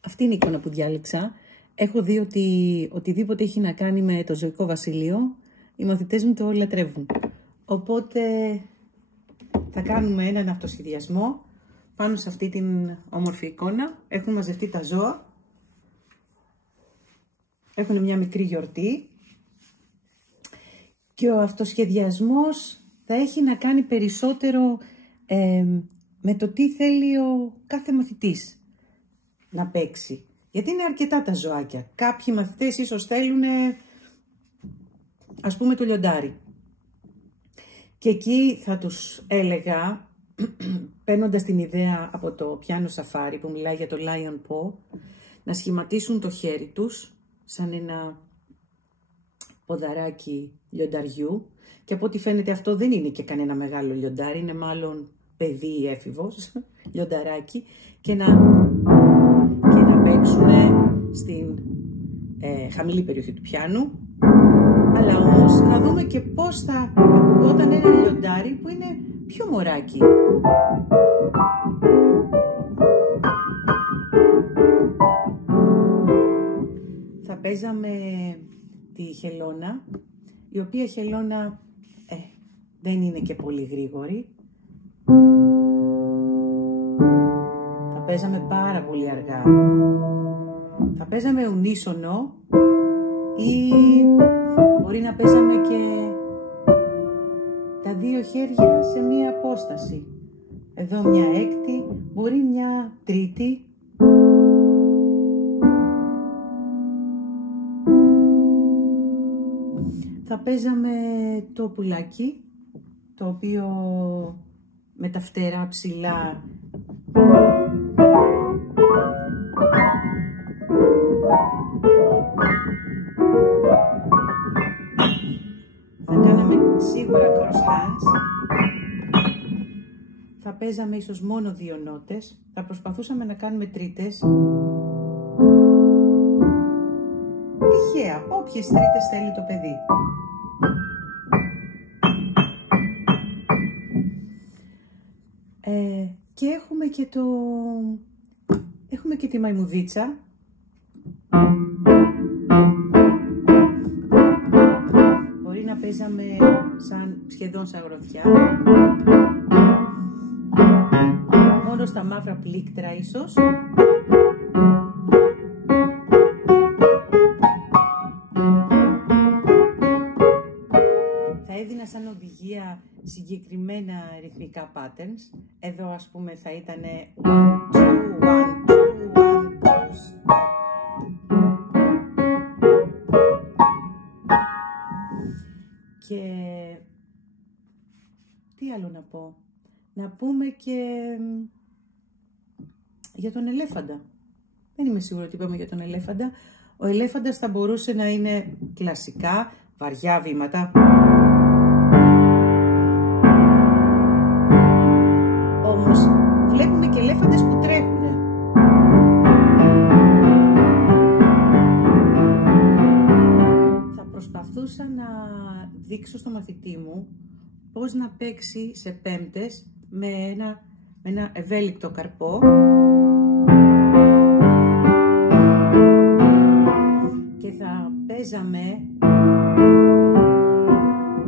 Αυτή είναι η εικόνα που διάλεξα. Έχω δει ότι οτιδήποτε έχει να κάνει με το ζωικό βασίλειο, οι μαθητές μου το λατρεύουν. Οπότε θα κάνουμε έναν αυτοσχεδιασμό πάνω σε αυτή την όμορφη εικόνα. Έχουν μαζευτεί τα ζώα. Έχουν μια μικρή γιορτή. Και ο αυτοσχεδιασμός θα έχει να κάνει περισσότερο με το τι θέλει ο κάθε μαθητής να παίξει. Γιατί είναι αρκετά τα ζωάκια. Κάποιοι μαθητές ίσως θέλουν, ας πούμε, το λιοντάρι. Και εκεί θα τους έλεγα, παίρνοντας την ιδέα από το πιάνο σαφάρι που μιλάει για το lion paw, να σχηματίσουν το χέρι τους σαν ένα ποδαράκι λιονταριού. Και από ό,τι φαίνεται αυτό δεν είναι και κανένα μεγάλο λιοντάρι, είναι μάλλον παιδί ή έφηβος, λιονταράκι, και να παίξουν στην χαμηλή περιοχή του πιάνου. Αλλά όμως να δούμε και πώς θα ακουγόταν ένα λιοντάρι που είναι πιο μωράκι. Θα παίζαμε τη χελώνα, η οποία χελώνα δεν είναι και πολύ γρήγορη. Θα παίζαμε πάρα πολύ αργά. Θα παίζαμε ουνίσονο ή μπορεί να παίζαμε και τα δύο χέρια σε μία απόσταση. Εδώ μια έκτη, μπορεί μια τρίτη. Θα παίζαμε το πουλάκι, το οποίο με τα φτερά ψηλά θα κάναμε σίγουρα cross hands. Θα παίζαμε ίσως μόνο δύο νότες. Θα προσπαθούσαμε να κάνουμε τρίτες. Τυχαία, όποιες τρίτες θέλει το παιδί. Και έχουμε και τη μαϊμουδίτσα. Μπορεί να παίζαμε σχεδόν σαν γροθιά. Μόνο στα μαύρα πλήκτρα ίσως. Θα έδινα σαν οδηγία συγκεκριμένα ρυθμικά patterns. Εδώ ας πούμε θα ήταν 1, 2, 1, 2, 1, 2, stop. Και τι άλλο να πω. Να πούμε και για τον ελέφαντα. Δεν είμαι σίγουρη ότι είπαμε για τον ελέφαντα. Ο ελέφαντας θα μπορούσε να είναι κλασικά βαριά βήματα. Όμως βλέπουμε και ελέφαντες που τρέχουν. Θα προσπαθούσα να δείξω στο μαθητή μου πώς να παίξει σε πέμπτες με ένα ευέλικτο καρπό. Και θα παίζαμε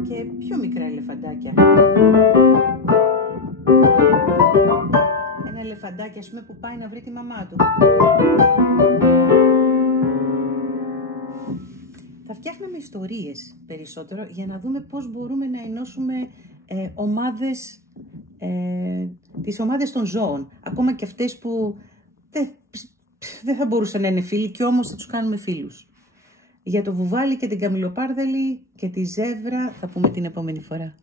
και πιο μικρά ελεφαντάκια. Ένα ελεφαντάκι, ας πούμε, που πάει να βρει τη μαμά του. Θα φτιάχναμε ιστορίες περισσότερο για να δούμε πώς μπορούμε να ενώσουμε τις ομάδες των ζώων. Ακόμα και αυτές που δεν θα μπορούσαν να είναι φίλοι και όμως θα τους κάνουμε φίλους. Για το βουβάλι και την καμιλοπάρδαλη και τη ζεύρα θα πούμε την επόμενη φορά.